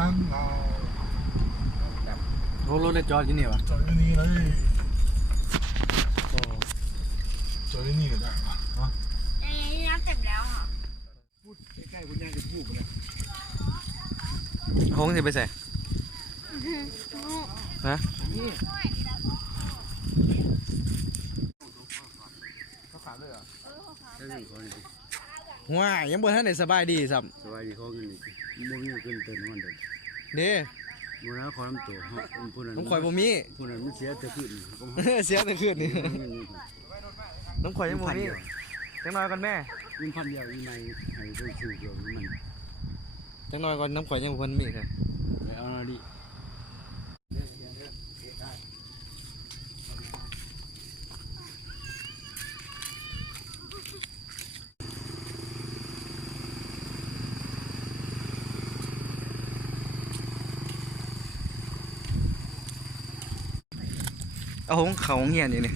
ยังเอารถเลยจอดที่นี่วะจอดที่นี่เลยจอดที่นี่ก็ได้ปะน้ำเต็มแล้วค่ะพูดใกล้ๆคุณย่าจะพูดเลยโค้งสิไปใส่ฮะเขาขาดเลยเหรอว้ายังบ่ทันได้สบายดีสับสบายดีเขาขึ้นบ่มีขึ้นเต็มวันเดิมเด้บ่นะขอน้ำตัวผู้นั้นน้ำข่อยบ่มีผู้นั้นมันเสียแต่ขึ้นเสียแต่ขึ้นนี่น้ำข่อยยังบ่มีจังน้อยก่อนแม่ยิงพันเดียวยิงในให้ได้ชื่อเดียวมันจังน้อยก่อนน้ำข่อยยังบ่เพิ่นมีค่ะเอาหน่อยดิเอาเขาเงียนอยู่นี่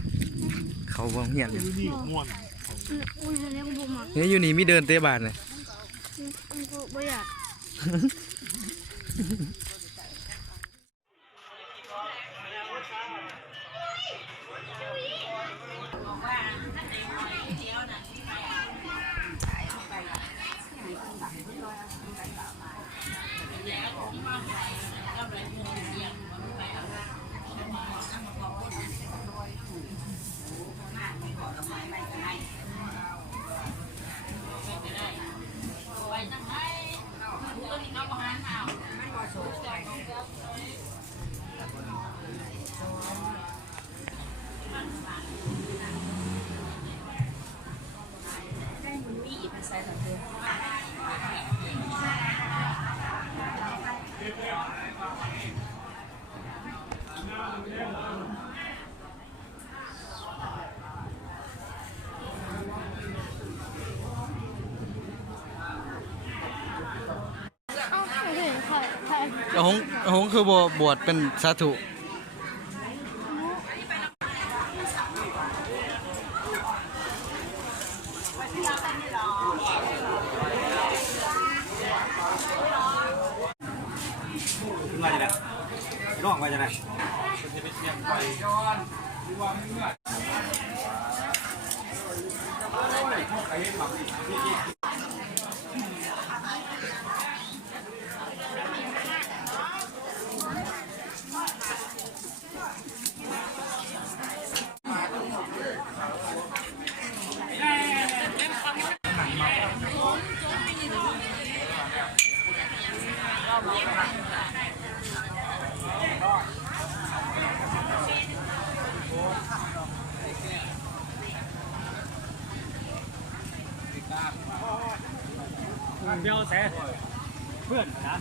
เขาเงียนอยู่นี่ม่วนนี่อยู่นี่มีเดินเตะบาสเลยไม่อยากหงคือบวชเป็นสาธุมาจะได้ร้องมาจะได้เบี้ยวแซ่เพื่อนนะ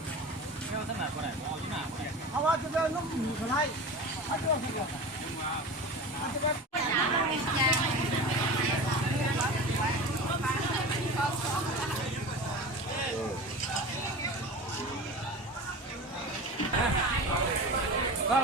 เบี้ยวขนาดเท่าไหร่เอาที่หน้าเพราะว่าจะเดินนุ่มอยู่คนไทยถ้าเดินที่เดียวก็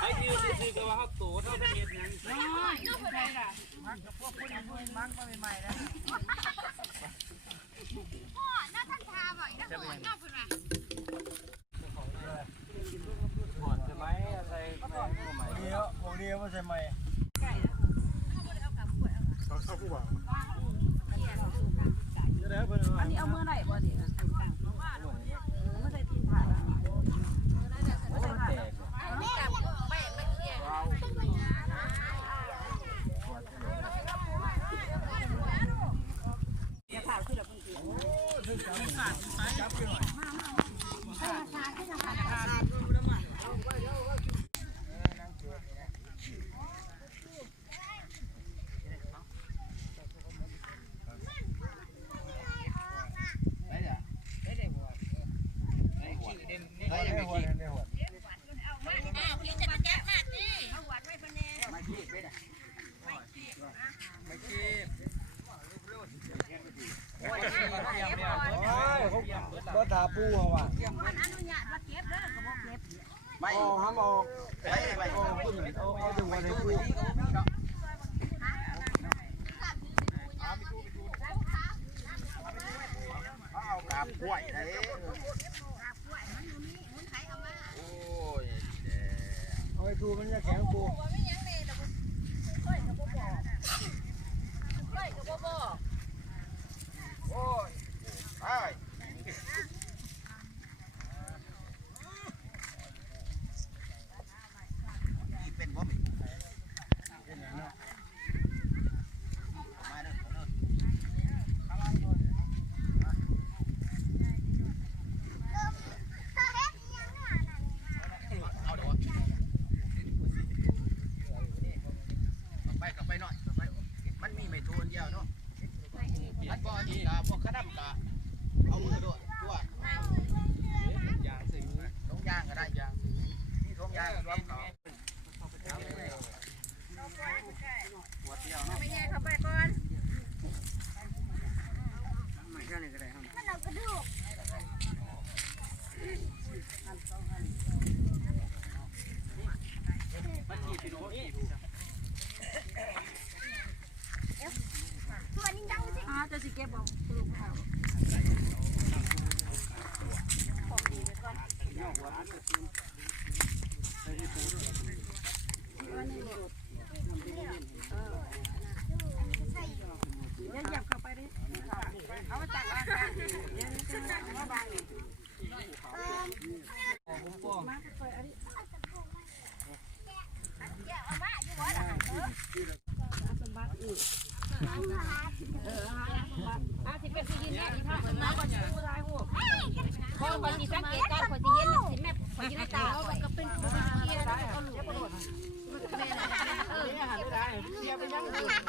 ไอ้ที่ซื้อก็ว่าเขาโตเท่าเป็นเม็ดนั้น น่าทันทาบ่อยน่าหัวน่าเป็นไร ใช่ไหมใส่ใหม่ เดียวของเดียวมาใส่ใหม่เข้าผู้บ่าว อันนี้เอาเมื่อไหร่บ่ดิไม่ใช่ตีนถ่ายไม่ใช่ถ่าย นี่จับไปไม่เกี่ยว ก็ถาปูเอาว่ะ มันอนุญาตมาเก็บเด้อก็บ่เก็บ ไม่ห้ามเอาไปเอาขึ้นเอาถึงวันให้ปูเอากาบกล้วยเลยเอาไปดูมันจะแข็งปู โอ้ยไป เดียวเนาะอันบ่ดีกะพวกขนมกะเอามือด้วยตัวยางสิลงยางก็ได้ยางนี่ลงยางรวมเขาปวดเดียวเนาะ ไม่แย่เข้าไปก่อน ไม่แค่นี้ก็ได้ครับ มันเอากระดูก จะสิเก็บบอกสรุปข่าวยังหยับเข้าไปดิเอามาจากว่าการมาบางนี่มาไปอันนี้สมบัติอีกสิเป็นสิยินเนี่ยที่ท่ามาก่อนจะรู้ได้หัวพอคนที่สังเกตการคนที่เห็นสิแม่คนที่ตาก็เป็นผู้ที่เที่ยวได้ก็รู้เสียไปยังเสียไป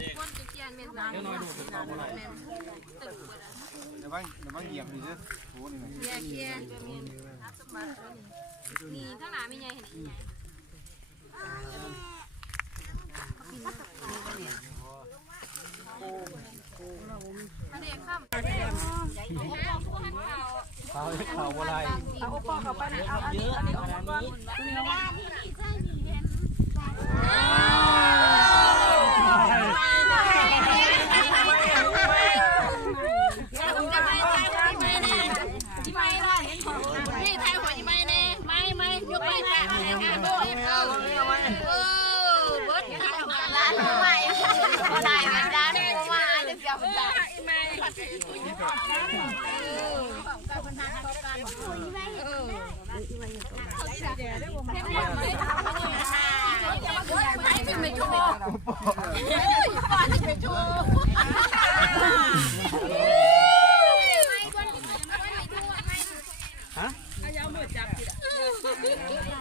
นี่ คนจะเทียนเมนน้ำ เดี๋ยวน้อยดูถึงเอาอะไร เดี๋ยวบ้างเหยียบนี่เด้อโอ้นี่ เทียนนี่ข้างหน้าไม่ใหญ่เห็นใหญ่อันนี้ข้ามอันนี้ข่าวอะไร เอาปอกเข้าไปนะเอาอันนี้อันนี้ออกมาก่อนนี่ไทยหัวยี่ไม่แน่ไม่ยกไปแตะอะไรกันเบิร์ดร้านใหม่ได้กันร้านมาเดี๋ยวจะจ่ายไม่ไม่ชูก่อนไม่ชู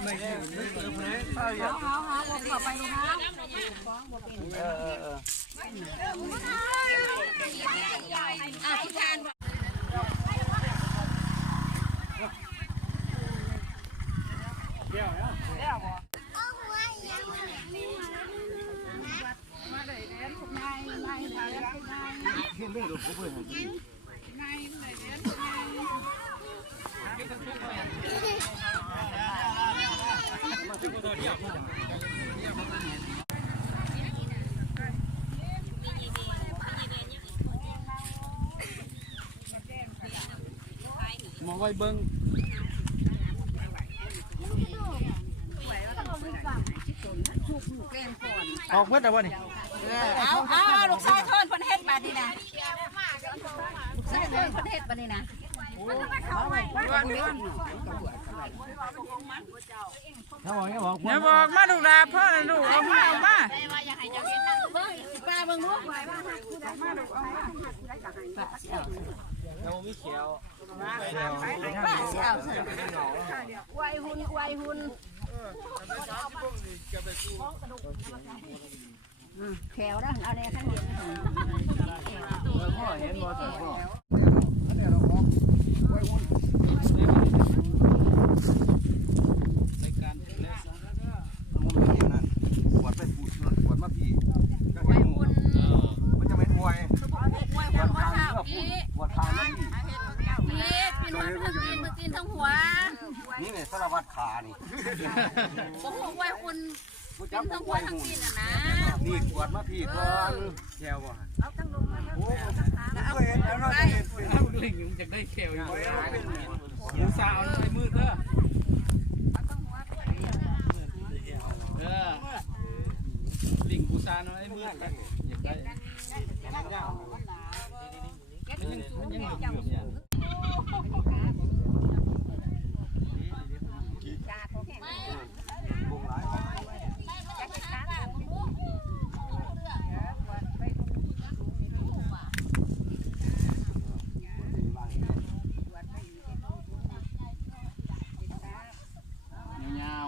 ไม่เติมเลยข้าวเยอะ เข้าไปนะ ที่ทาน เดี๋ยวนะ มาเลยเด่นนายนายนายนาย เห็นได้หรือผมเพิ่ง นายเลยเด่นนาย มองไว้เบิ้ง ออกเมื่อแต่วันนี้ เอาลูกชายเทินพันเฮ็ดมาดีนะลูกชายเทินพันเฮ็ดมาดีนะอย่าบอก อย่าบอกมาดูดาพ่อเลยลูกเอามาเอามาป้าเบิ่งลูกไว้ว่ามาดูเอามา เราไม่เขียว ป้าสิเอาสิไวหุ่นไวหุ่นแขวนะเอาในข้างเดียว พ่อเห็นบ่แต่พ่อ ในการและ ปวดไปปวดมาพี่ก็ให้มูมันจะไม่มวยปวดทางนี่ พี่น้องทั้งตีนมือตีนทั้งหัว นี่เนี่ยสารวัตรขานี่ ผมบอกว่าคุณตีนทั้งหัวทั้งตีนนะ นี่ปวดมาพี่ก่อนแก้วบ่ เอาตั้งลงมาโอ้ เคยเห็นแล้วเนาะเห็น ถ้าลิงยุงจะได้เขียวอยู่หมูสาวในมือเด้อลิงกูซาในมืออยากได้มันยังหลุดอยู่เนี่ย ยาว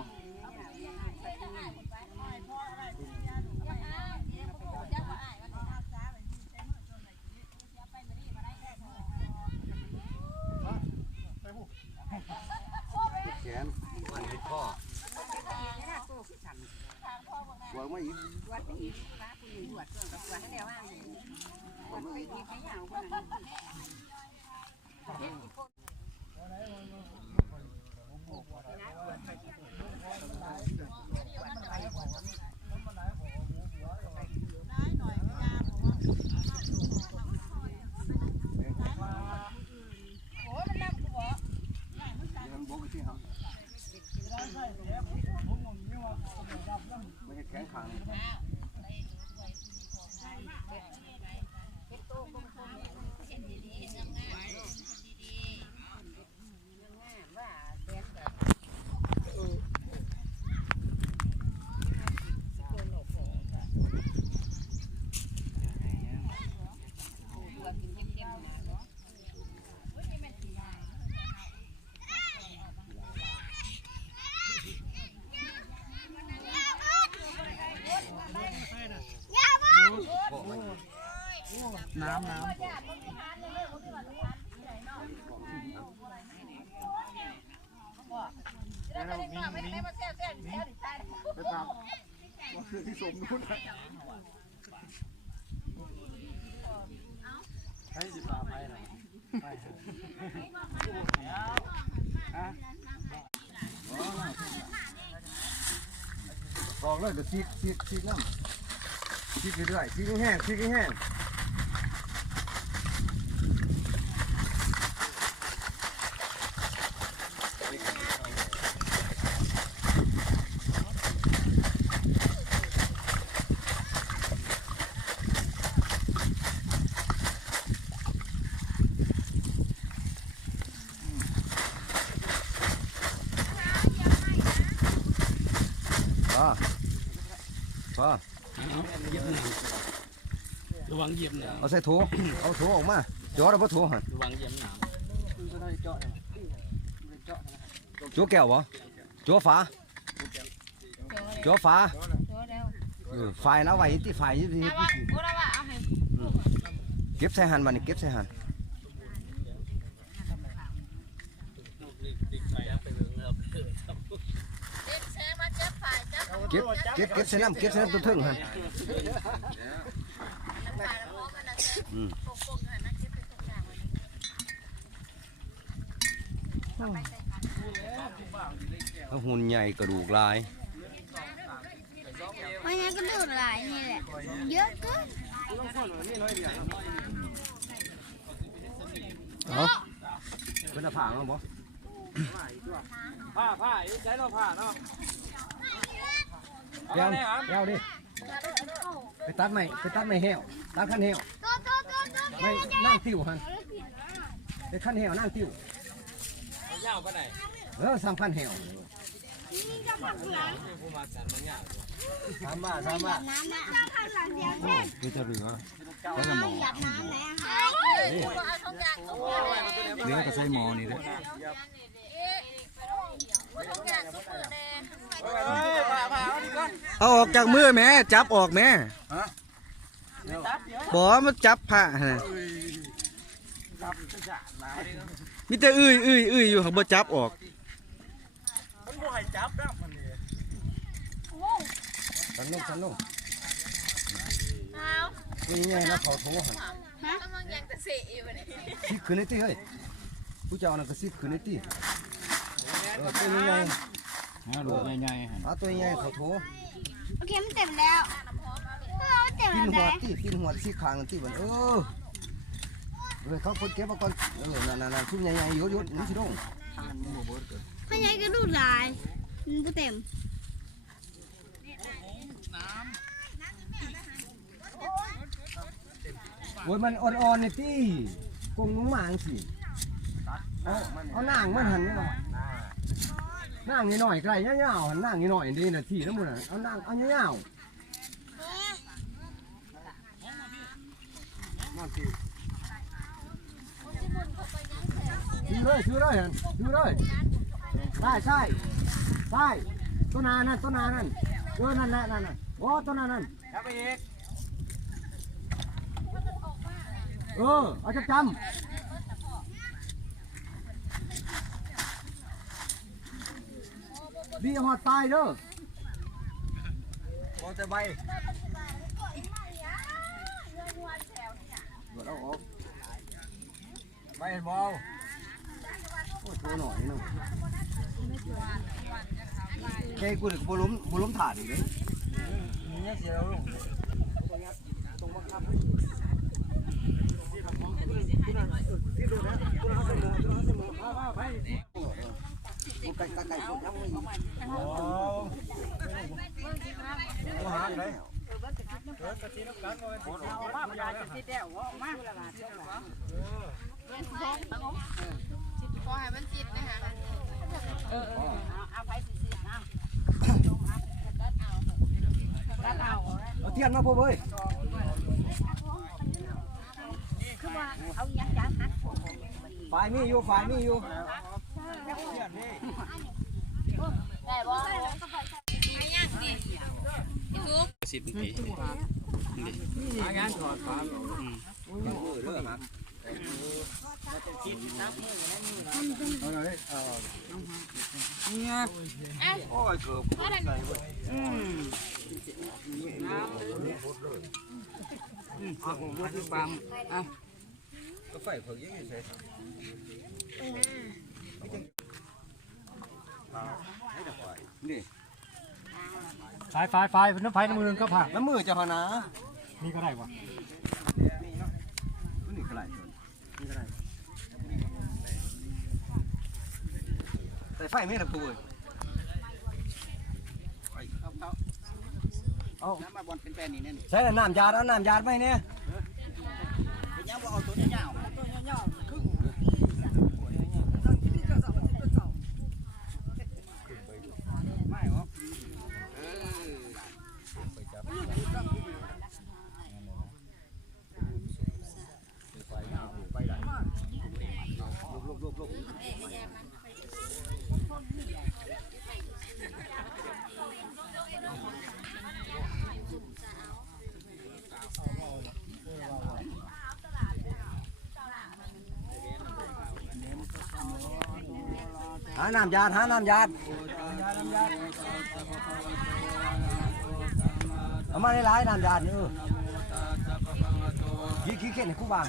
อกมาอีก วัดไปอีกว่าคุณหวดก็ตัวให้แล้วว่าวัดไปอีกให้ยาวกว่านั้น ยังบอกที่เขาไม่ใช่แข็งขัง น้ำ ไปตามว่าคือที่สมนู้นให้สิบสามไปนะบอกเลยเดี๋ยวซีกน้ำซีกเรื่อยๆซีกแห้งซีกแห้งพอ ระวังเหยียบหนาม เอาใส่โถเอาโถออกมาจ่อแล้วพอโถหัน ระวังเหยียบหนาม จ่อแก้ววะจ่อฝาจ่อฝาไฟนะไว้ที่ไฟที่ แต่ว่าโอ้ละว่าเอาให้ เก็บใส่หันมานี่เก็บใส่หันเก็บใส่น้ำตัวทึ่งหันหุ่นใหญ่กระดูกลาย ไม่งั้นก็ดูดหลายนี่แหละเยอะเกิน เอาเป็นผ่ามั้งบ่ ผ้าใช้เราผ้าเนาะ แก้วดิไปตัดใหม่แห้วตัดขั้นแห้วไม่นั่งติ้วหันไปขั้นแห้วนั่งติ้วย าวไปไหน สามพันแห้วสามบาท น้ำนะข้างหลังเดียวแค่ นี่จะเหลือ หยัดน้ำไหนอะ เอาทุกอย่างทุกอย่าง เหลือก็ใส่หม้อนี่เลย ทุกอย่างทุกมือแน่ เอาออกจากมือแม่จับออกแม่บอกมันจับผ้าฮะมีแต่อยู่เขาบ่จับออก มันบ่ให้จับนะมันนี่ สันลง เอา นี่ไงนะเขาโถหัน กำลังยังจะเสียอยู่นี่ ซิบคืนในตีเฮ้ยผู้เจ้านั่นก็ซิบคืนในตีตัวนี้ไง ลูกใหญ่ ตัวใหญ่เขาโถ โอเคมันเต็มแล้วเราเต็ม กิน แล้ว หัวตีกินหัวซีคางตีมันเขาคนเก็บมาก่อนนั่นทุ่มใหญ่ๆยุดนี่สิลง ไม่งั้นก็ดูดหลายมันก็เต็ม โอ้ยมันอ่อนๆนี่ตีกงน้องหมางสิเอานางมันหันนี่นางนี่หน่อยไกลเงาๆหันนางนี่หน่อยดีนาทีแล้วมึงเอานางเอาเงาซื้อเลยใช่ต้นนานั่นนั่นแหละนั่นโอ้ต้นนานั่น ๆครับไปอีก เอาจำดีหอดตายเด้อ บ่ แต่ใบหมดเอาออกใบเห็นบ่โอ้ยตัวหน่อยนึงแกกูนี่บ่ล้มถาดอีกเลยนี่สิเราลงตรงบังคับไก่ผมยังไม่อยู่หาเลย ขอให้มันจิตนะคะ เอาเทียนมาพ่อเว้ย คือว่าเอายังจานหัด ฝ่ายมีอยู่ฝ่ายมีอยู่ ได้บ่ไม่ยากดิทุก 10ปี งานถอดฟ้า เรื่องครับเอาเลยโอ้ยเกือบใส่เว้ยก็ไฟเพิ่งยังอยู่ใส่นี่ ไฟเป็นน้ำไฟน้ำมือก็ผ่า แล้วมือจะพานะ นี่ก็ได้วะ นี่ก็ไรนี่ก็ไรแต่ไฟไม่ระเบิดเอาน้ำมาบอลเป็นแฟนนี่เนี่ยใช่น้ำยาดเอาน้ำยาดไปเนี่ยเป็นยังว่าเอาตัวเงาไม่หรอหาน้ำยาดเอามาหลายน้ำยาดนี่ขี้เข็นคู่บ้าง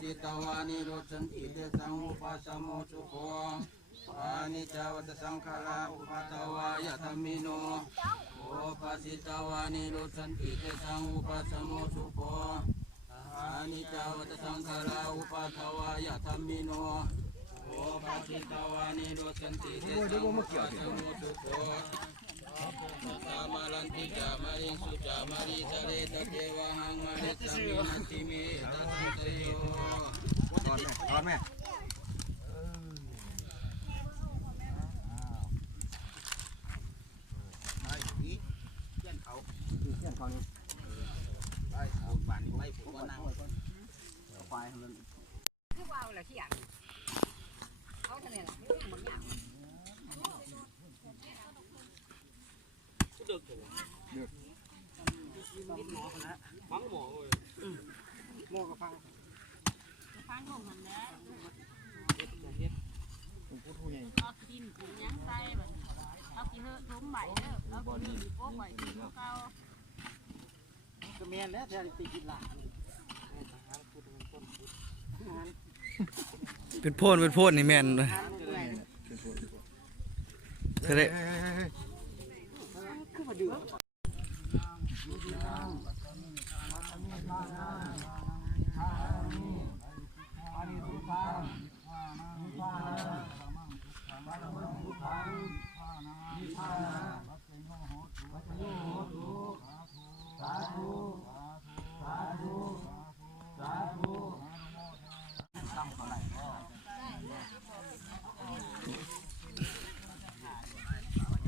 สิตวานิโรจันติเตสังอุปัสสโมสุโขอานิจจวัตสังขาราอุปาทวายะธรรมิโนโอปัสสิตวานิโรจันติเตสังอุปัสสโมสุโขอานิจจวัตสังขาราอุปาทวายะธรรมิโนโอปัสสิตวานิโรจันติเตสังอุปัสสโมสุโขสามาลันติจามาริสุจามาริสเลตเทวะหังมาริสัมมินันติมิตัสสะโยร้อนไหมเที่ยนเขานี่ได้เอาบ้านไม่ผมก็นั่งควายมัน คือว่าเอาละที่อ่ะเอาเท่านี้ล่ะหมดอย่าง ฟังของมันแล้วเอากินกูยังใส่แบบเอากี่เฮือล้มใบเด้อเอาบ่มีโป๊ะใบที่เขา ก็เมียนแล้วจะตีกินหลาน เป็นโพนนี่แม่นเท่าไร คือมาดื่ม เ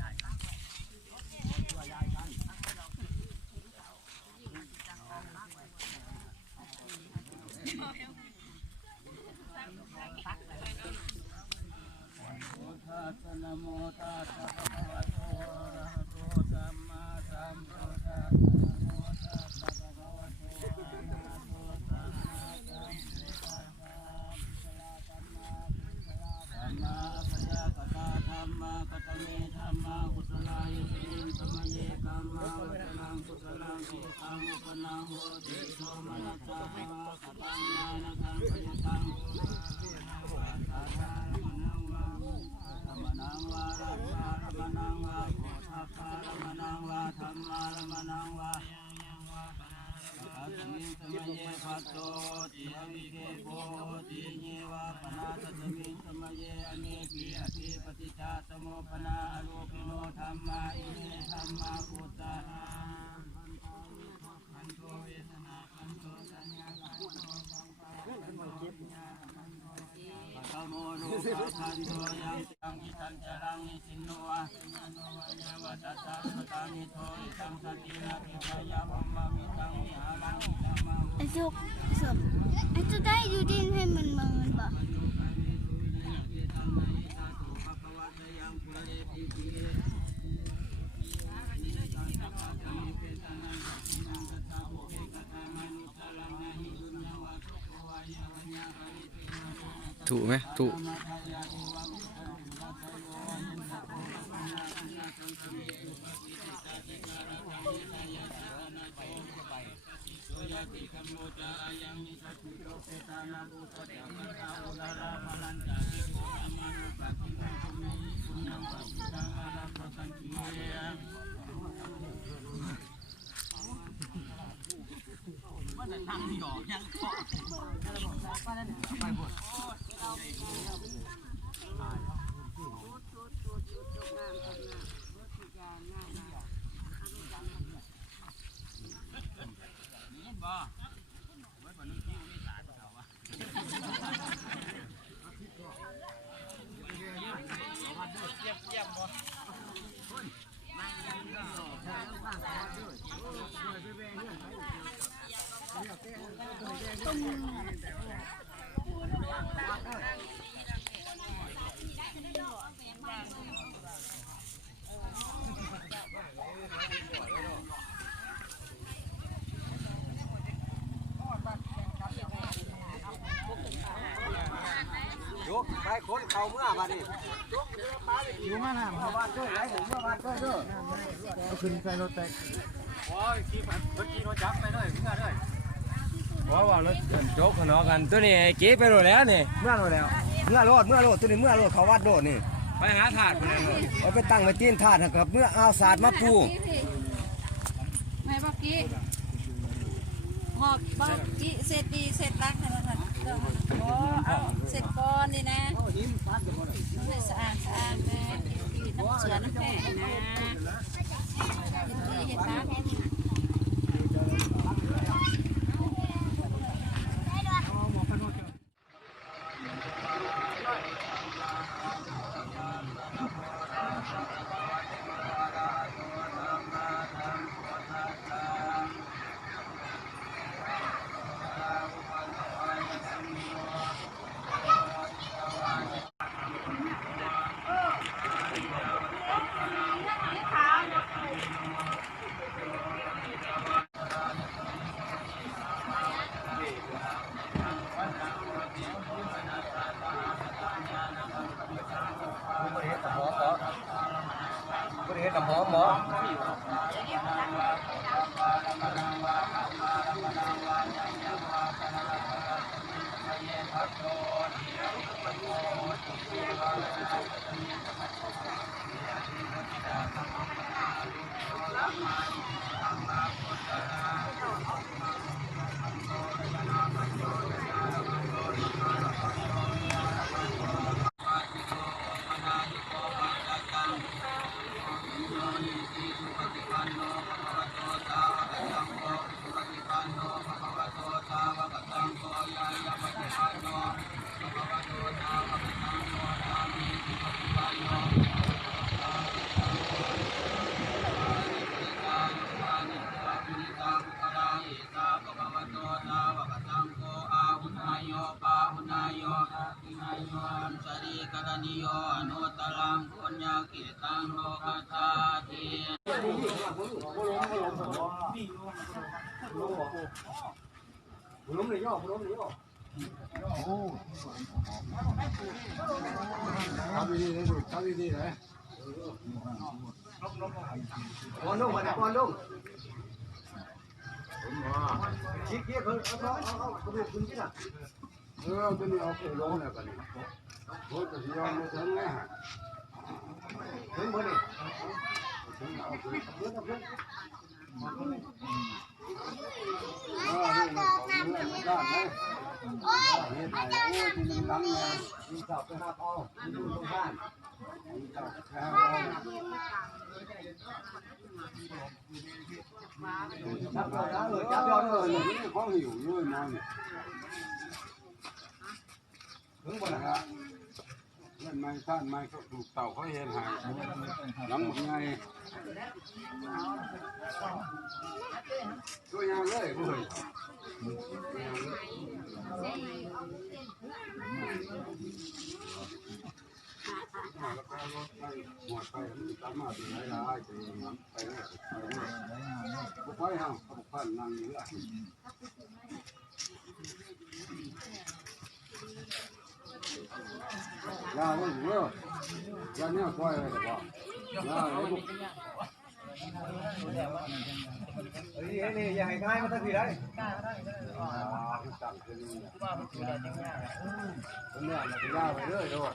ไอ้จุกไอ้จุกได้ดูดินให้มันบ่ ถูกไหมถูก ยกไปคนเขาเมื่อมาดิอยู่มาหน้ามาบ้านด้วยไรผมเมื่อบ้านด้วยเด้อเอาขึ้นใส่รถแตก โอ้ยขี่รถจักรไปเลยเมื่อเลย ว่ารถโจ๊กขนอกันตัวนี้เก๋ไปโดดแล้วนี่เมื่อโดดแล้วเมื่อโดดตัวนี้เมื่อโดดเขาวัดโดดนี่ไปหาถาดเอาไปตั้งไว้ตีนถาดกับเมื่อเอาศาสตร์มาปู ไม่บอกกี้บอกกี้เสร็จดีเสร็จรักนะมันโอ้เอาเสร็จก่อนนี่นะให้สะอาดนะน้ำเสือน้ำแข็งนะเห็นปะ บริเวณกับหอมหมอ ล้มเลยย่อล้มเลยย่อโอ้ทำดีๆนะดูทำดีๆนะก้อนลงมาก้อนลง ชี้เกี้ยเขาเขาเป็นคุณที่น่ะตัวนี้เอาไปลงแล้วกันนี่โอ้ยจะยอมไม่ถึงไงถึงบ่นี่ถึงเอาถึงเพื่อนนี่มันของเรื่องด้านไหนเฮ็ดไหนโอ้ยที่มันดังเนี่ยมีเสาไปหาเอามีดูตรงบ้านมีเสาไปหาเอาจับเอาเลยจับเอาเลยนี่ของหิวเลยนอนถึงบ่ล่ะเล่นไม้ซ่านไม้ก็ถูกเต่าเขาเห็นหายหลังหมดไงตัวยาวเลยบ่เฮ้ยแล้วก็รถไปหมดไปสามารถไปได้จะนำไปได้บ่ไปเฮาเขาบ่พันนั่งอยู่ล่ะยาเลยเว้ยยาเนี่ยปล่อยไว้แล้วบ่ยาเลยลูกนี่อย่าให้คายมาทักทีได้ตั้งขึ้นนี่ว่ามันคือได้จังยากเนี่ยมันยาวไปเรื่อยด้วย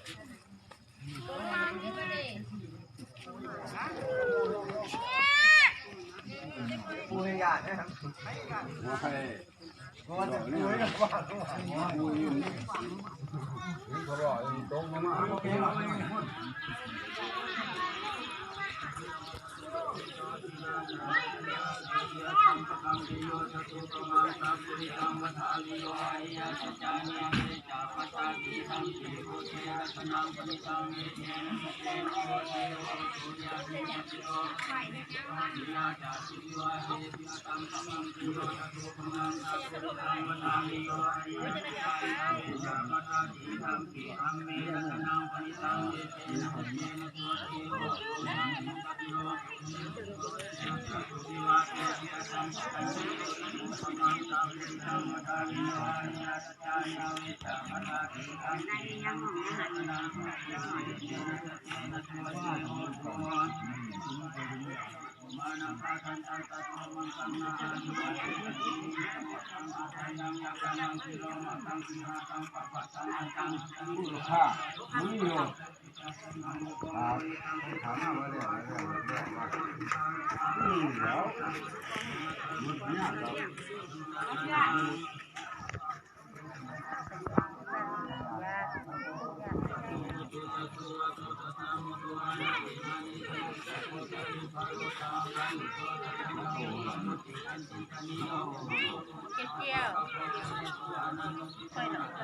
ผู้ให้ยาเนี่ยครับโอ้ยนี่ไว้กับว่าผู้ยืนนี่เขาบอกตรงมาโอเคค่ะนี่อยู่ถามมาเลยแล้วมันยากแล้วเกี่ยวไปหน่อย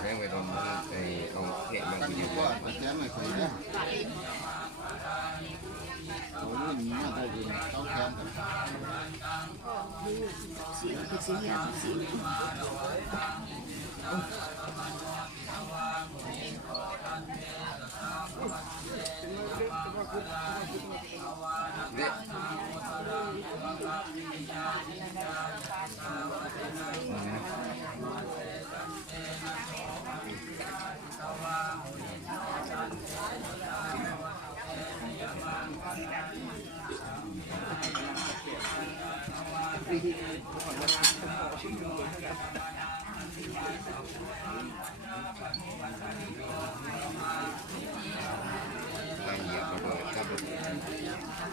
แม่งไปโดนไอ้เอาเห็ดมันอยู่ก่อนมันแจ้งไม่เคยได้โอ้ยนี่น่าจะเป็นเอาแค้นกัน ไปเหยียบระเบิดก็เป็น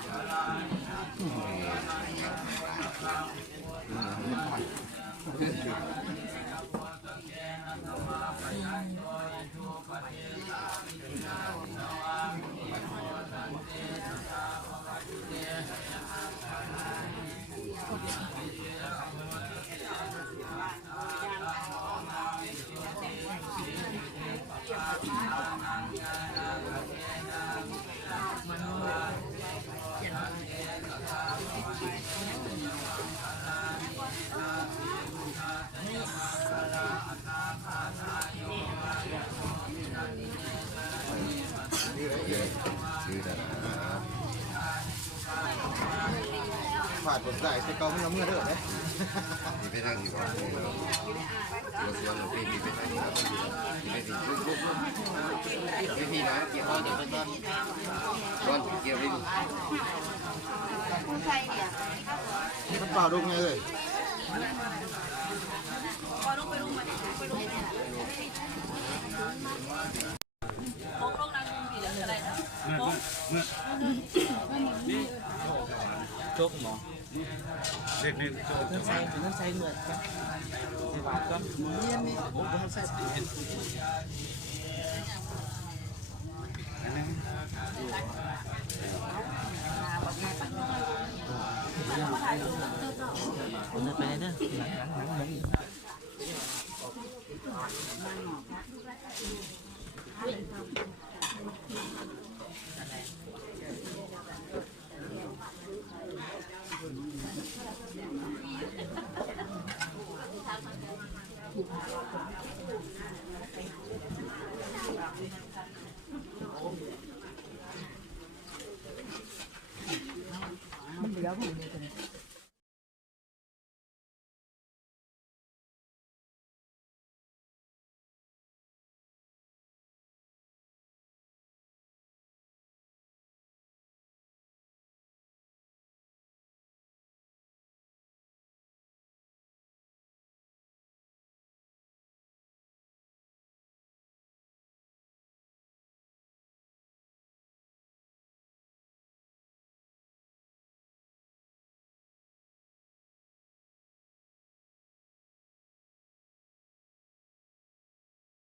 ชื่อดาราผ่านบทใส่แต่เกาไม่ยอมเมื่อเด้อเลยมีไปทางที่ว่าตัวเสียงพี่มีไปทางนี้แล้วมีไปที่ลูกพี่นะเกี่ยวข้องกับต้นเกี่ยวไปดูมันเปล่าดูไงเลยโจกหมอเด็กนี่โจกใส่นั่นใส่เหมือนกันใส่บาทก็เรียนนี่โอ้โหมันใส่เห็นคนไปเลยเด้อหนังมึงมันเหลือผมเลย